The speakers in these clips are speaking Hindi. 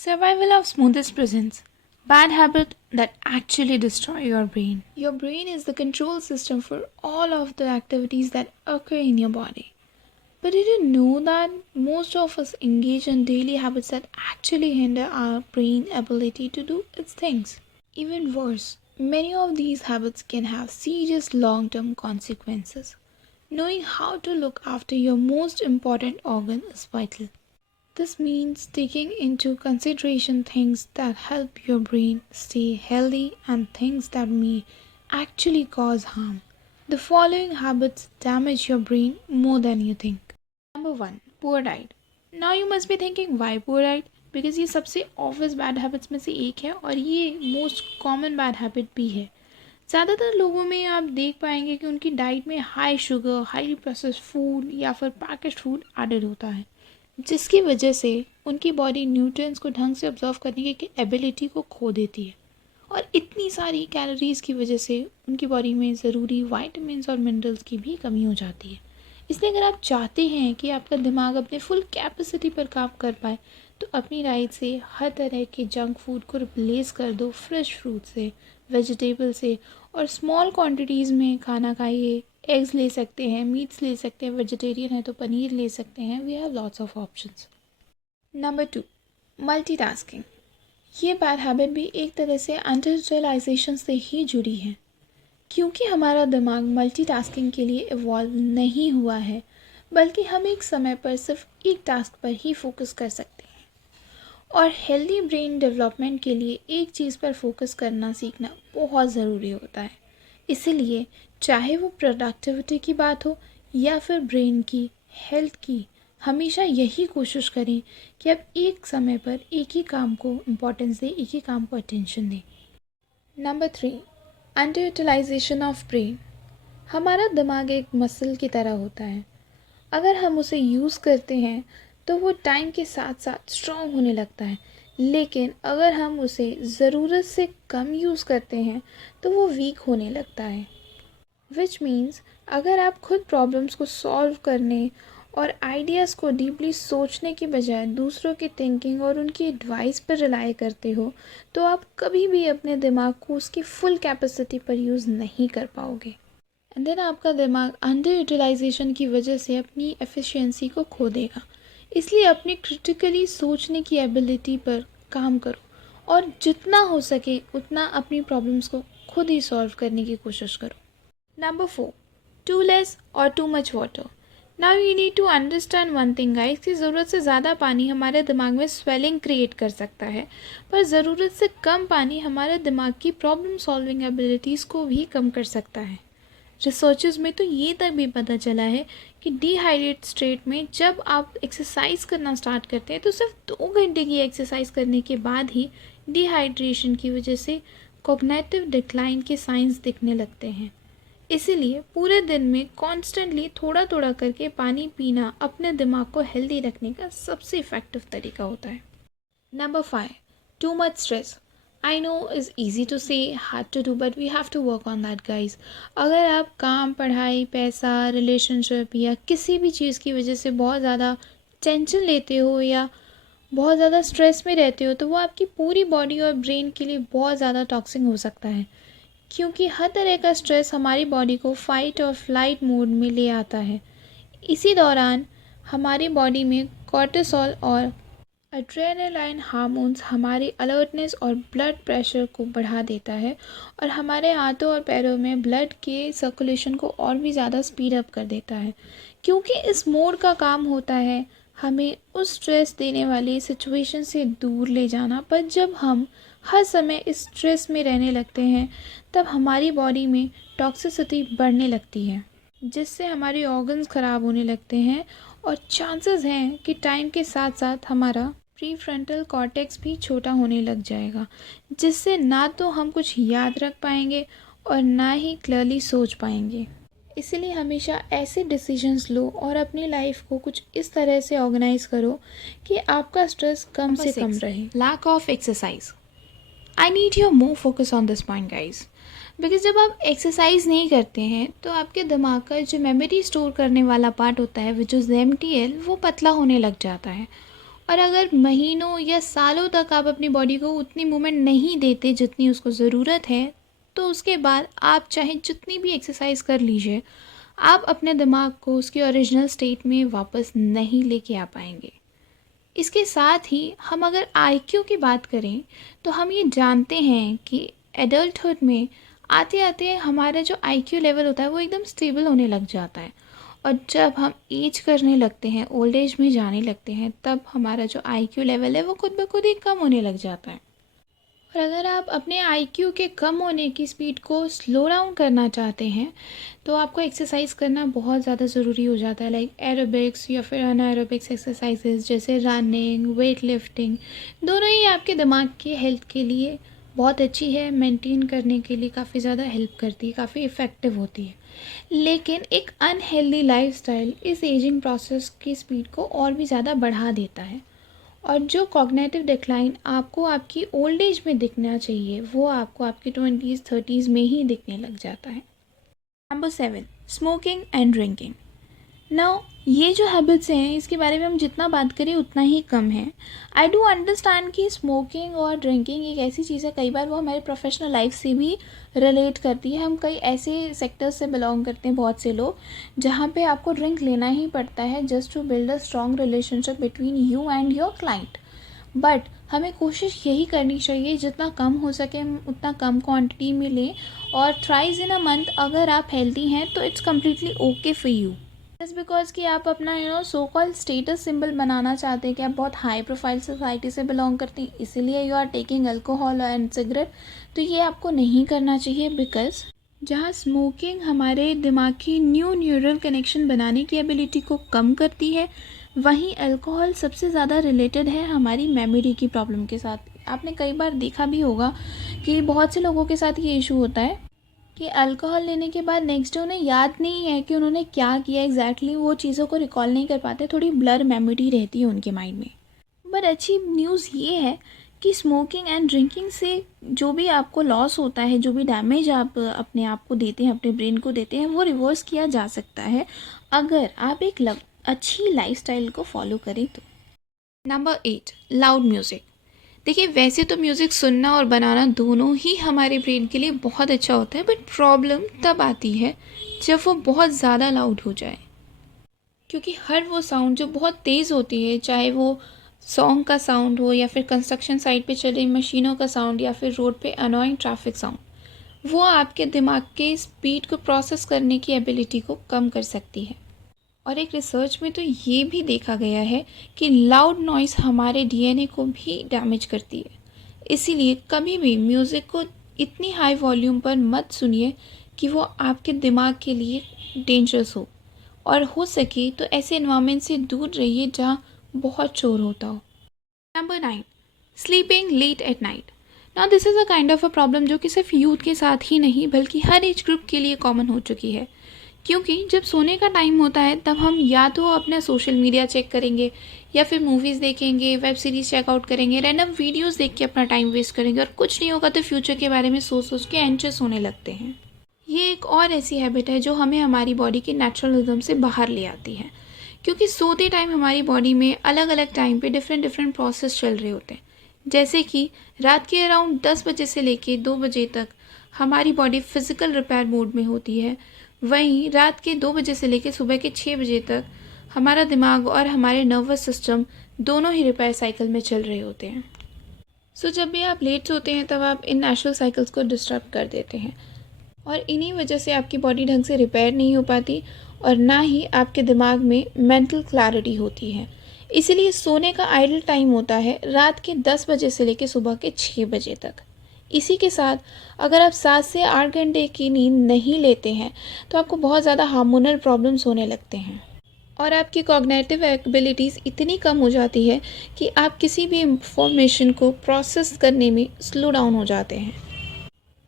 Survival of smoothest presence. Bad habit that actually destroy your brain. Your brain is the control system for all of the activities that occur in your body. But did you know that most of us engage in daily habits that actually hinder our brain ability to do its things? Even worse, many of these habits can have serious long-term consequences. Knowing how to look after your most important organ is vital. This means taking into consideration things that help your brain stay healthy and things that may actually cause harm. The following habits damage your brain more than you think. Number 1. Poor diet. Now you must be thinking why poor diet? Because ये सबसे ऑब्वियस बैड हैबिट्स में से एक है और ये मोस्ट कॉमन बैड हैबिट भी है. ज़्यादातर लोगों में आप देख पाएंगे कि उनकी डाइट में high sugar, highly processed food या फिर पैकेज्ड फूड एडेड होता है, जिसकी वजह से उनकी बॉडी न्यूट्रिएंट्स को ढंग से ऑब्जर्व करने की एबिलिटी को खो देती है और इतनी सारी कैलोरीज़ की वजह से उनकी बॉडी में ज़रूरी वाइटामिन्स और मिनरल्स की भी कमी हो जाती है. इसलिए अगर आप चाहते हैं कि आपका दिमाग अपने फुल कैपेसिटी पर काम कर पाए तो अपनी डाइट से हर तरह के जंक फूड को रिप्लेस कर दो फ्रेश फ्रूट से, वेजिटेबल से और स्मॉल क्वांटिटीज़ में खाना खाइए. एग्स ले सकते हैं, मीट्स ले सकते हैं, वेजिटेरियन है तो पनीर ले सकते हैं. We have lots of options. Number 2. Multitasking. ये बैड हैबिट भी एक तरह से अंडर यूटिलाइजेशन से ही जुड़ी है, क्योंकि हमारा दिमाग मल्टीटास्किंग के लिए इवॉल्व नहीं हुआ है, बल्कि हम एक समय पर सिर्फ एक टास्क पर ही फोकस कर सकते हैं. और हेल्दी ब्रेन डेवलपमेंट के लिए एक चीज़ पर फोकस करना सीखना बहुत ज़रूरी होता है. इसीलिए चाहे वो प्रोडक्टिविटी की बात हो या फिर ब्रेन की हेल्थ की, हमेशा यही कोशिश करें कि आप एक समय पर एक ही काम को इम्पोर्टेंस दें, एक ही काम को अटेंशन दें. Number 3. Under utilization of brain. हमारा दिमाग एक मसल की तरह होता है. अगर हम उसे यूज़ करते हैं तो वो टाइम के साथ साथ स्ट्रॉन्ग होने लगता है, लेकिन अगर हम उसे ज़रूरत से कम यूज़ करते हैं तो वो वीक होने लगता है. विच मीन्स अगर आप खुद प्रॉब्लम्स को सॉल्व करने और आइडियाज़ को डीपली सोचने के बजाय दूसरों की थिंकिंग और उनकी एडवाइस पर रिलाई करते हो तो आप कभी भी अपने दिमाग को उसकी फुल कैपेसिटी पर यूज़ नहीं कर पाओगे. एंड देन आपका दिमाग अंडर यूटिलाइजेशन की वजह से अपनी एफिशिएंसी को खो देगा. इसलिए अपनी क्रिटिकली सोचने की एबिलिटी पर काम करो और जितना हो सके उतना अपनी प्रॉब्लम्स को खुद ही सॉल्व करने की कोशिश करो. नंबर 4. टू लेस और too much water. Now you need to understand one thing guys, कि ज़रूरत से ज़्यादा पानी हमारे दिमाग में स्वेलिंग क्रिएट कर सकता है, पर ज़रूरत से कम पानी हमारे दिमाग की प्रॉब्लम सॉल्विंग एबिलिटीज़ को भी कम कर सकता है. रिसर्चेस में तो ये तक भी पता चला है कि डिहाइड्रेट स्टेट में जब आप एक्सरसाइज करना स्टार्ट करते हैं तो सिर्फ 2 घंटे की एक्सरसाइज करने के बाद ही डिहाइड्रेशन की वजह से कॉग्निटिव डिक्लाइन के साइंस दिखने लगते हैं. इसीलिए पूरे दिन में कॉन्स्टेंटली थोड़ा थोड़ा करके पानी पीना अपने दिमाग को हेल्दी रखने का सबसे इफ़ेक्टिव तरीका होता है. Number 5. Too much stress. I know is easy to say, hard to do, but we have to work on that guys. अगर आप काम, पढ़ाई, पैसा, रिलेशनशिप या किसी भी चीज़ की वजह से बहुत ज़्यादा टेंशन लेते हो या बहुत ज़्यादा स्ट्रेस में रहते हो तो वो आपकी पूरी बॉडी और ब्रेन के लिए बहुत ज़्यादा टॉक्सिक हो सकता है, क्योंकि हर तरह का स्ट्रेस हमारी बॉडी को फाइट और फ्लाइट मोड में ले आता है. इसी दौरान हमारी बॉडी में कॉर्टिसोल और एड्रेनालाइन हार्मोन्स हमारी अलर्टनेस और ब्लड प्रेशर को बढ़ा देता है और हमारे हाथों और पैरों में ब्लड के सर्कुलेशन को और भी ज़्यादा स्पीड अप कर देता है, क्योंकि इस मोड का काम होता है हमें उस स्ट्रेस देने वाली सिचुएशन से दूर ले जाना. पर जब हम हर समय इस स्ट्रेस में रहने लगते हैं तब हमारी बॉडी में टॉक्सिसिटी बढ़ने लगती है, जिससे हमारे ऑर्गन्स ख़राब होने लगते हैं और चांसेस हैं कि टाइम के साथ साथ हमारा प्रीफ्रंटल कॉर्टेक्स भी छोटा होने लग जाएगा, जिससे ना तो हम कुछ याद रख पाएंगे और ना ही क्लियरली सोच पाएंगे. इसलिए हमेशा ऐसे डिसीजंस लो और अपनी लाइफ को कुछ इस तरह से ऑर्गेनाइज करो कि आपका स्ट्रेस कम से कम रहे. Lack of exercise. I need your more focus on this point guys, because जब आप एक्सरसाइज नहीं करते हैं तो आपके दिमाग का जो मेमोरी स्टोर करने वाला पार्ट होता है विच इज़ MTL, वो पतला होने लग जाता है और अगर महीनों या सालों तक आप अपनी बॉडी को उतनी मूवमेंट नहीं देते जितनी उसको ज़रूरत है, तो उसके बाद आप चाहे जितनी भी एक्सरसाइज कर लीजिए, आप अपने दिमाग को उसके ओरिजिनल स्टेट में वापस नहीं लेके आ पाएंगे। इसके साथ ही हम अगर आईक्यू की बात करें, तो हम ये जानते हैं कि एडल्टहुड में आते आते हमारा जो आईक्यू लेवल होता है वो एकदम स्टेबल होने लग जाता है। और जब हम एज करने लगते हैं, ओल्ड एज में जाने लगते हैं, तब हमारा जो आईक्यू लेवल है वो खुद ब खुद ही कम होने लग जाता है। और अगर आप अपने आईक्यू के कम होने की स्पीड को स्लो डाउन करना चाहते हैं, तो आपको एक्सरसाइज करना बहुत ज़्यादा ज़रूरी हो जाता है, लाइक एरोबिक्स या फिर अनएरोबिक्स एक्सरसाइजेज जैसे रनिंग, वेट लिफ्टिंग। दोनों ही आपके दिमाग की हेल्थ के लिए बहुत अच्छी है, मेंटेन करने के लिए काफ़ी ज़्यादा हेल्प करती है, काफ़ी इफ़ेक्टिव होती है। लेकिन एक अनहेल्दी लाइफस्टाइल इस एजिंग प्रोसेस की स्पीड को और भी ज़्यादा बढ़ा देता है, और जो कॉग्निटिव डिक्लाइन आपको आपकी ओल्ड एज में दिखना चाहिए वो आपको आपके 20s 30s में ही दिखने लग जाता है। Number 7, smoking and drinking. Now ये जो हैबिट्स हैं इसके बारे में हम जितना बात करें उतना ही कम है। आई डू अंडरस्टैंड कि स्मोकिंग और ड्रिंकिंग एक ऐसी चीज़ है, कई बार वो हमारे प्रोफेशनल लाइफ से भी रिलेट करती है। हम कई ऐसे सेक्टर्स से बिलोंग करते हैं, बहुत से लोग, जहाँ पे आपको ड्रिंक लेना ही पड़ता है just to build a strong relationship between you and your client. But हमें कोशिश यही करनी चाहिए जितना कम हो सके हम उतना कम क्वांटिटी में लें, और थ्राइस इन अ मंथ अगर आप हेल्दी हैं तो it's completely okay for you. Just because कि आप अपना सो कॉल्ड स्टेटस सिंबल बनाना चाहते हैं कि आप बहुत हाई प्रोफाइल सोसाइटी से बिलोंग करते हैं, इसीलिए you are taking alcohol and cigarette, तो ये आपको नहीं करना चाहिए। बिकॉज जहाँ स्मोकिंग हमारे दिमाग की न्यू न्यूरल कनेक्शन बनाने की एबिलिटी को कम करती है, वहीं अल्कोहल सबसे ज़्यादा रिलेटेड है हमारी मेमोरी की प्रॉब्लम के साथ। आपने कई बार देखा भी होगा कि बहुत से लोगों के साथ ये इशू होता है कि अल्कोहल लेने के बाद नेक्स्ट डे उन्हें याद नहीं है कि उन्होंने क्या किया एग्जैक्टली, वो चीज़ों को रिकॉल नहीं कर पाते, थोड़ी ब्लर मेमोरी रहती है उनके माइंड में। बट अच्छी न्यूज़ ये है कि स्मोकिंग एंड ड्रिंकिंग से जो भी आपको लॉस होता है, जो भी डैमेज आप अपने आप को देते हैं, अपने ब्रेन को देते हैं, वो रिवर्स किया जा सकता है अगर आप एक अच्छी लाइफस्टाइल को फॉलो करें तो। Number 8, loud music. देखिए, वैसे तो म्यूज़िक सुनना और बनाना दोनों ही हमारे ब्रेन के लिए बहुत अच्छा होता है, बट प्रॉब्लम तब आती है जब वो बहुत ज़्यादा लाउड हो जाए। क्योंकि हर वो साउंड जो बहुत तेज़ होती है, चाहे वो सॉन्ग का साउंड हो या फिर कंस्ट्रक्शन साइट पे चल रही मशीनों का साउंड या फिर रोड पे अनोइंग ट्रैफिक साउंड, वो आपके दिमाग के स्पीड को प्रोसेस करने की एबिलिटी को कम कर सकती है। और एक रिसर्च में तो ये भी देखा गया है कि लाउड नॉइज़ हमारे डीएनए को भी डैमेज करती है। इसीलिए कभी भी म्यूज़िक को इतनी हाई वॉल्यूम पर मत सुनिए कि वो आपके दिमाग के लिए डेंजरस हो, और हो सके तो ऐसे एनवायरनमेंट से दूर रहिए जहाँ बहुत शोर होता हो। Number 9, sleeping late at night. Now this is a kind of a problem जो कि सिर्फ यूथ के साथ ही नहीं बल्कि हर एज ग्रुप के लिए कॉमन हो चुकी है। क्योंकि जब सोने का टाइम होता है तब हम या तो अपना सोशल मीडिया चेक करेंगे, या फिर मूवीज़ देखेंगे, वेब सीरीज़ चेकआउट करेंगे, रैंडम वीडियोस देख के अपना टाइम वेस्ट करेंगे, और कुछ नहीं होगा तो फ्यूचर के बारे में सोच सोच के एंशियस होने लगते हैं। ये एक और ऐसी हैबिट है जो हमें हमारी बॉडी के नेचुरल रिदम से बाहर ले आती है। क्योंकि सोते टाइम हमारी बॉडी में अलग अलग टाइम पे डिफरेंट डिफरेंट प्रोसेस चल रहे होते हैं। जैसे कि रात के अराउंड 10 बजे से लेके 2 बजे तक हमारी बॉडी फिज़िकल रिपेयर मोड में होती है। वहीं रात के 2 बजे से लेके सुबह के 6 बजे तक हमारा दिमाग और हमारे नर्वस सिस्टम दोनों ही रिपेयर साइकिल में चल रहे होते हैं। सो जब भी आप लेट सोते हैं तब आप इन नेचुरल साइकिल्स को डिस्टर्ब कर देते हैं, और इन्हीं वजह से आपकी बॉडी ढंग से रिपेयर नहीं हो पाती, और ना ही आपके दिमाग में मेंटल क्लैरिटी होती है। इसीलिए सोने का आइडल टाइम होता है रात के 10 बजे से लेकर सुबह के 6 बजे तक। इसी के साथ अगर आप 7 से 8 घंटे की नींद नहीं लेते हैं तो आपको बहुत ज़्यादा हार्मोनल प्रॉब्लम्स होने लगते हैं, और आपकी कॉग्निटिव एबिलिटीज़ इतनी कम हो जाती है कि आप किसी भी इंफॉर्मेशन को प्रोसेस करने में स्लो डाउन हो जाते हैं।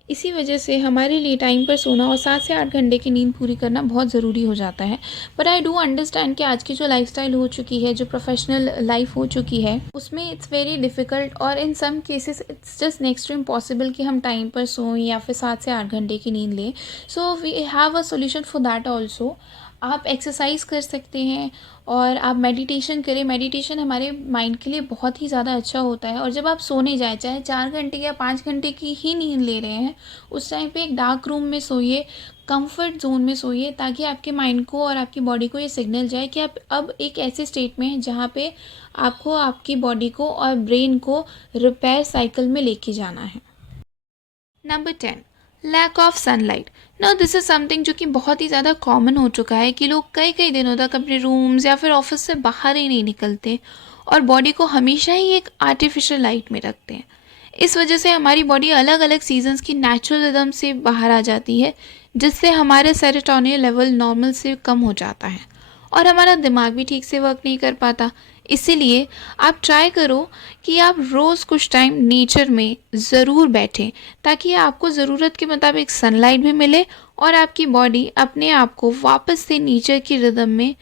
इसी वजह से हमारे लिए टाइम पर सोना और 7 से 8 घंटे की नींद पूरी करना बहुत ज़रूरी हो जाता है। पर आई डू अंडरस्टैंड कि आज की जो लाइफस्टाइल हो चुकी है, जो प्रोफेशनल लाइफ हो चुकी है, उसमें इट्स वेरी डिफ़िकल्ट, और in some cases it's just next to impossible कि हम टाइम पर सोएं या फिर 7 से 8 घंटे की नींद लें। So we have a solution for that also. आप एक्सरसाइज कर सकते हैं और आप मेडिटेशन करें। मेडिटेशन हमारे माइंड के लिए बहुत ही ज़्यादा अच्छा होता है। और जब आप सोने जाएं, चाहे 4 घंटे या 5 घंटे की ही नींद ले रहे हैं, उस टाइम पे एक डार्क रूम में सोइए, कंफर्ट जोन में सोइए, ताकि आपके माइंड को और आपकी बॉडी को ये सिग्नल जाए कि आप अब एक ऐसे स्टेट में हैं जहाँ पे आपको आपकी बॉडी को और ब्रेन को रिपेयर साइकिल में लेके जाना है। Number 10, lack of sunlight. Now this is something जो कि बहुत ही ज़्यादा कॉमन हो चुका है कि लोग कई कई दिनों तक अपने रूम्स या फिर ऑफिस से बाहर ही नहीं निकलते और बॉडी को हमेशा ही एक आर्टिफिशियल लाइट में रखते हैं। इस वजह से हमारी बॉडी अलग अलग सीजन्स की नेचुरल रिदम से बाहर आ जाती है, जिससे हमारे सेरोटोनिन लेवल नॉर्मल से कम हो जाता है और हमारा दिमाग भी ठीक से वर्क नहीं कर पाता। इसीलिए आप ट्राई करो कि आप रोज़ कुछ टाइम नेचर में ज़रूर बैठें, ताकि आपको ज़रूरत के मुताबिक सनलाइट भी मिले और आपकी बॉडी अपने आप को वापस से नेचर की रिदम में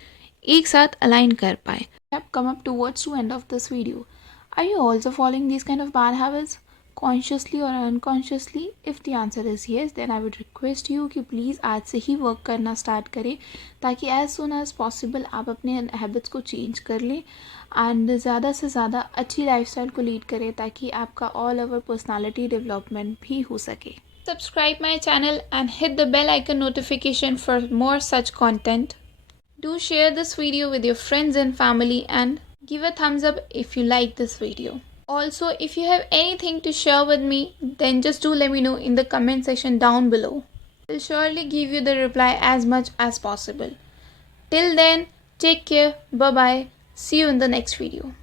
एक साथ अलाइन कर पाए। Have come up towards the end of this video. Are you also following these kind of bad habits, consciously or unconsciously? If the answer is yes, then I would request you कि please आज से ही वर्क करना स्टार्ट करें, ताकि as soon as possible आप अपने हैबिट्स को चेंज कर लें एंड ज़्यादा से ज़्यादा अच्छी लाइफस्टाइल को लीड करें, ताकि आपका ऑल ओवर पर्सनालिटी डेवलपमेंट भी हो सके। Subscribe my channel and hit the bell icon notification for more such content. Do share this video with your friends and family and give a thumbs up if you like this video. Also, if you have anything to share with me, then just do let me know in the comment section down below. I'll surely give you the reply as much as possible. Till then, take care, bye bye, see you in the next video.